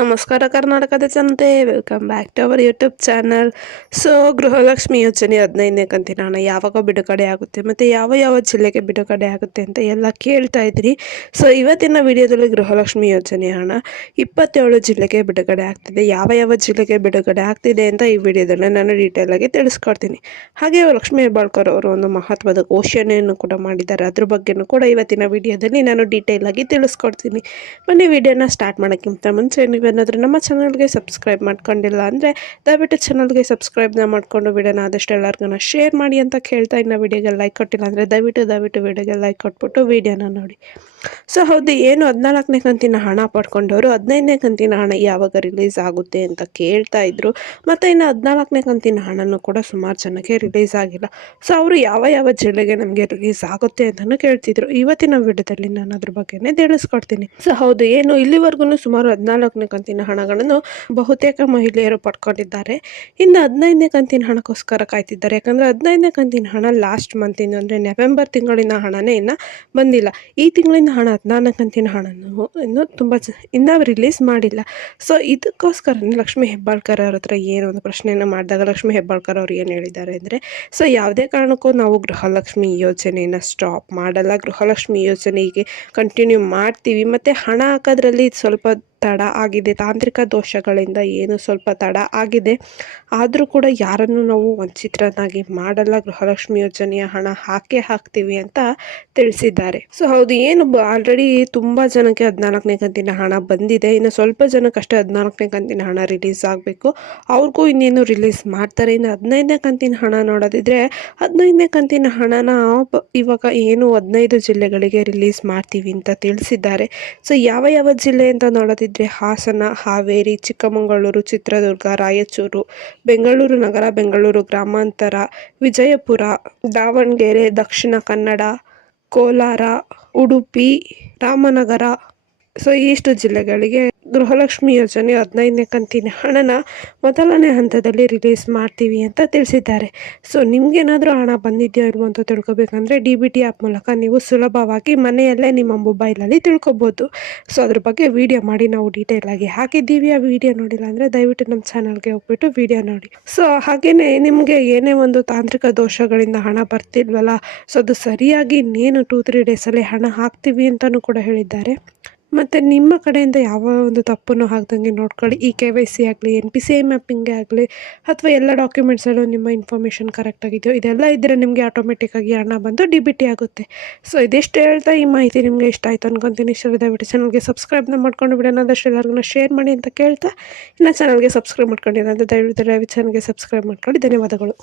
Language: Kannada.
ನಮಸ್ಕಾರ ಕರ್ನಾಟಕದ ಜನತೆ, welcome back to our YouTube channel. So Gruhalakshmi ಯೋಜನೆ 15ನೇ ಕಂತಿನ ಹಣ ಯಾವಾಗ ಬಿಡುಗಡೆ ಆಗುತ್ತೆ ಮತ್ತು ಯಾವ ಯಾವ ಜಿಲ್ಲೆಗೆ ಬಿಡುಗಡೆ ಆಗುತ್ತೆ ಅಂತ ಎಲ್ಲ ಕೇಳ್ತಾ ಇದ್ರಿ. ಸೊ ಇವತ್ತಿನ ವಿಡಿಯೋದಲ್ಲಿ ಗೃಹಲಕ್ಷ್ಮಿ ಯೋಜನೆ ಹಣ 27 ಜಿಲ್ಲೆಗೆ ಬಿಡುಗಡೆ ಆಗ್ತಿದೆ. ಯಾವ ಯಾವ ಜಿಲ್ಲೆಗೆ ಬಿಡುಗಡೆ ಆಗ್ತಿದೆ ಅಂತ ಈ ವಿಡಿಯೋದಲ್ಲಿ ನಾನು ಡೀಟೇಲಾಗಿ ತಿಳಿಸ್ಕೊಡ್ತೀನಿ. ಹಾಗೆ ಲಕ್ಷ್ಮೀ ಹೆಬ್ಬಾಳ್ಕರ್ ಅವರು ಒಂದು ಮಹತ್ವದ ಘೋಷಣೆಯನ್ನು ಕೂಡ ಮಾಡಿದ್ದಾರೆ. ಅದ್ರ ಬಗ್ಗೆನೂ ಕೂಡ ಇವತ್ತಿನ ವಿಡಿಯೋದಲ್ಲಿ ನಾನು ಡೀಟೇಲಾಗಿ ತಿಳಿಸ್ಕೊಡ್ತೀನಿ. ಬನ್ನಿ ವಿಡಿಯೋನ ಸ್ಟಾರ್ಟ್ ಮಾಡೋಕ್ಕಿಂತ ಮುಂಚೆ ನೀವೇನಾದರೂ ನಮ್ಮ ಚಾನಲ್ಗೆ ಸಬ್ಸ್ಕ್ರೈಬ್ ಮಾಡ್ಕೊಂಡಿಲ್ಲ ಅಂದರೆ ದಯವಿಟ್ಟು ಚಾನಲ್ಗೆ ಸಬ್ಸ್ಕ್ರೈಬ್ನ ಮಾಡಿಕೊಂಡು ವಿಡಿಯೋನ ಆದಷ್ಟು ಎಲ್ಲರಿಗೂ ಶೇರ್ ಮಾಡಿ ಅಂತ ಕೇಳ್ತಾ, ಇನ್ನು ವಿಡಿಯೋಗೆ ಲೈಕ್ ಕೊಟ್ಟಿಲ್ಲ ಅಂದರೆ ದಯವಿಟ್ಟು ವಿಡಿಯೋಗೆ ಲೈಕ್ ಕೊಟ್ಬಿಟ್ಟು ವಿಡಿಯೋನ ನೋಡಿ. ಸೊ ಹೌದು, ಏನು 14ನೇ ಕಂತಿನ ಹಣ ಪಡ್ಕೊಂಡವರು 15ನೇ ಕಂತಿನ ಹಣ ಯಾವಾಗ ರಿಲೀಸ್ ಆಗುತ್ತೆ ಅಂತ ಕೇಳ್ತಾ ಇದ್ರು. ಮತ್ತು ಇನ್ನು 14ನೇ ಕಂತಿನ ಹಣನೂ ಕೂಡ ಸುಮಾರು ಜನಕ್ಕೆ ರಿಲೀಸ್ ಆಗಿಲ್ಲ. ಸೊ ಅವರು ಯಾವ ಯಾವ ಜಿಲ್ಲೆಗೆ ನಮಗೆ ರಿಲೀಸ್ ಆಗುತ್ತೆ ಅಂತಲೂ ಕೇಳ್ತಿದ್ರು. ಇವತ್ತಿನ ವಿಡಿಯೋದಲ್ಲಿ ನಾನು ಅದ್ರ ಬಗ್ಗೆನೇ ತಿಳಿಸ್ಕೊಡ್ತೀನಿ. ಸೊ ಹೌದು, ಏನು ಇಲ್ಲಿವರೆಗೂ ಸುಮಾರು 14ನೇ ಕಂತಿನ ಹಣಗಳನ್ನು ಬಹುತೇಕ ಮಹಿಳೆಯರು ಪಡ್ಕೊಂಡಿದ್ದಾರೆ. ಇನ್ನು 15ನೇ ಕಂತಿನ ಹಣಕ್ಕೋಸ್ಕರ ಕಾಯ್ತಿದ್ದಾರೆ. ಯಾಕಂದರೆ 15ನೇ ಕಂತಿನ ಹಣ ಲಾಸ್ಟ್ ಮಂತಿನ ಅಂದರೆ ನವೆಂಬರ್ ತಿಂಗಳಿನ ಹಣನೇ ಇನ್ನು ಬಂದಿಲ್ಲ. ಈ ತಿಂಗಳಿನ ಹಣ 14 ಕಂತಿನ ಹಣನು ಇನ್ನೂ ರಿಲೀಸ್ ಮಾಡಿಲ್ಲ. ಸೊ ಇದಕ್ಕೋಸ್ಕರನೇ ಲಕ್ಷ್ಮೀ ಹೆಬ್ಬಾಳ್ಕರ್ ಅವ್ರ ಹತ್ರ ಏನೋ ಒಂದು ಪ್ರಶ್ನೆಯನ್ನು ಮಾಡಿದಾಗ ಲಕ್ಷ್ಮೀ ಹೆಬ್ಬಾಳ್ಕರ್ ಅವ್ರು ಏನು ಹೇಳಿದ್ದಾರೆ ಅಂದರೆ, ಸೊ ಯಾವುದೇ ಕಾರಣಕ್ಕೂ ನಾವು ಗೃಹಲಕ್ಷ್ಮಿ ಯೋಜನೆಯನ್ನು ಸ್ಟಾಪ್ ಮಾಡಲ್ಲ, ಗೃಹಲಕ್ಷ್ಮಿ ಯೋಜನೆಗೆ ಕಂಟಿನ್ಯೂ ಮಾಡ್ತೀವಿ. ಮತ್ತು ಹಣ ಹಾಕೋದ್ರಲ್ಲಿ ಸ್ವಲ್ಪ ತಡ ಆಗಿದೆ, ತಾಂತ್ರಿಕ ದೋಷಗಳಿಂದ ಏನು ಸ್ವಲ್ಪ ತಡ ಆಗಿದೆ. ಆದರೂ ಕೂಡ ಯಾರನ್ನು ನಾವು ವಂಚಿತರನ್ನಾಗಿ ಮಾಡಲ್ಲ, ಗೃಹಲಕ್ಷ್ಮಿ ಯೋಜನೆಯ ಹಣ ಹಾಕ್ತೀವಿ ಅಂತ ತಿಳಿಸಿದ್ದಾರೆ. ಸೊ ಹೌದು, ಏನು ಆಲ್ರೆಡಿ ತುಂಬ ಜನಕ್ಕೆ 14ನೇ ಕಂತಿನ ಹಣ ಬಂದಿದೆ. ಇನ್ನು ಸ್ವಲ್ಪ ಜನಕ್ಕಷ್ಟೇ 14ನೇ ಕಂತಿನ ಹಣ ರಿಲೀಸ್ ಆಗಬೇಕು. ಅವ್ರಿಗೂ ಇನ್ನೇನು ರಿಲೀಸ್ ಮಾಡ್ತಾರೆ. ಇನ್ನು 15ನೇ ಕಂತಿನ ಹಣ ನೋಡೋದಿದ್ರೆ 15ನೇ ಕಂತಿನ ಹಣನ ಇವಾಗ ಏನು 15 ಜಿಲ್ಲೆಗಳಿಗೆ ರಿಲೀಸ್ ಮಾಡ್ತೀವಿ ಅಂತ ತಿಳಿಸಿದ್ದಾರೆ. ಸೊ ಯಾವ ಯಾವ ಜಿಲ್ಲೆ ಅಂತ ನೋಡೋದಿದ್ರೆ ಹಾಸನ, ಹಾವೇರಿ, ಚಿಕ್ಕಮಗಳೂರು, ಚಿತ್ರದುರ್ಗ, ರಾಯಚೂರು, ಬೆಂಗಳೂರು ನಗರ, ಬೆಂಗಳೂರು ಗ್ರಾಮಾಂತರ, ವಿಜಯಪುರ, ದಾವಣಗೆರೆ, ದಕ್ಷಿಣ ಕನ್ನಡ, ಕೋಲಾರ, ಉಡುಪಿ, ರಾಮನಗರ. ಸೊ ಇಷ್ಟು ಜಿಲ್ಲೆಗಳಿಗೆ ಗೃಹಲಕ್ಷ್ಮಿ ಯೋಜನೆ 15ನೇ ಕಂತಿನ ಹಣನ ಮೊದಲನೇ ಹಂತದಲ್ಲಿ ರಿಲೀಸ್ ಮಾಡ್ತೀವಿ ಅಂತ ತಿಳಿಸಿದ್ದಾರೆ. ಸೊ ನಿಮ್ಗೇನಾದರೂ ಹಣ ಬಂದಿದೆಯೋ ಇಲ್ವೋ ಅಂತ ತಿಳ್ಕೊಬೇಕಂದ್ರೆ DBT ಆ್ಯಪ್ ಮೂಲಕ ನೀವು ಸುಲಭವಾಗಿ ಮನೆಯಲ್ಲೇ ನಿಮ್ಮ ಮೊಬೈಲಲ್ಲಿ ತಿಳ್ಕೊಬೋದು. ಸೊ ಅದ್ರ ಬಗ್ಗೆ ವಿಡಿಯೋ ಮಾಡಿ ನಾವು ಡೀಟೇಲಾಗಿ ಹಾಕಿದ್ದೀವಿ. ಆ ವಿಡಿಯೋ ನೋಡಿಲ್ಲ ಅಂದರೆ ದಯವಿಟ್ಟು ನಮ್ಮ ಚಾನಲ್ಗೆ ಹೋಗ್ಬಿಟ್ಟು ವಿಡಿಯೋ ನೋಡಿ. ಸೊ ಹಾಗೆಯೇ ನಿಮಗೆ ಏನೇ ಒಂದು ತಾಂತ್ರಿಕ ದೋಷಗಳಿಂದ ಹಣ ಬರ್ತಿಲ್ವಲ್ಲ, ಸೊ ಅದು ಸರಿಯಾಗಿ ಇನ್ನೇನು 2-3 ಡೇಸಲ್ಲಿ ಹಣ ಹಾಕ್ತೀವಿ ಅಂತಲೂ ಕೂಡ ಹೇಳಿದ್ದಾರೆ. ಮತ್ತು ನಿಮ್ಮ ಕಡೆಯಿಂದ ಯಾವ ಒಂದು ತಪ್ಪನ್ನು ಹಾಕ್ದಂಗೆ ನೋಡ್ಕೊಳ್ಳಿ. ಈ KYC ಆಗಲಿ, NPCI ಮ್ಯಾಪಿಂಗೇ ಆಗಲಿ, ಅಥವಾ ಎಲ್ಲ ಡಾಕ್ಯುಮೆಂಟ್ಸಲ್ಲೂ ನಿಮ್ಮ ಇನ್ಫಾರ್ಮೇಷನ್ ಕರೆಕ್ಟಾಗಿದೆಯೋ ಇದೆಲ್ಲ ಇದ್ದರೆ ನಿಮಗೆ ಆಟೋಮೆಟಿಕ್ಕಾಗಿ ಹಣ ಬಂದು DBT ಆಗುತ್ತೆ. ಸೊ ಇದಿಷ್ಟು ಹೇಳ್ತಾ ಈ ಮಾಹಿತಿ ನಿಮಗೆ ಇಷ್ಟ ಆಯಿತು ಅನ್ಕೊತೀನಿ. ಇಷ್ಟ ದಯವಿಟ್ಟು ಚಾನಲ್ಗೆ ಸಬ್ಸ್ಕ್ರೈಬ್ನ ಮಾಡ್ಕೊಂಡು ಬಿಡೋಣ, ಆದಷ್ಟು ಎಲ್ಲರಿಗೂ ಶೇರ್ ಮಾಡಿ ಅಂತ ಕೇಳ್ತಾ, ಇನ್ನು ಚಾನಲ್ಗೆ ಸಬ್ಸ್ಕ್ರೈಬ್ ಮಾಡ್ಕೊಂಡಿಲ್ಲ ಅಂದರೆ ದಯವಿಟ್ಟು ಚಾನಲ್ಗೆ ಸಬ್ಸ್ಕ್ರೈಬ್ ಮಾಡ್ಕೊಳ್ಳಿ. ಧನ್ಯವಾದಗಳು.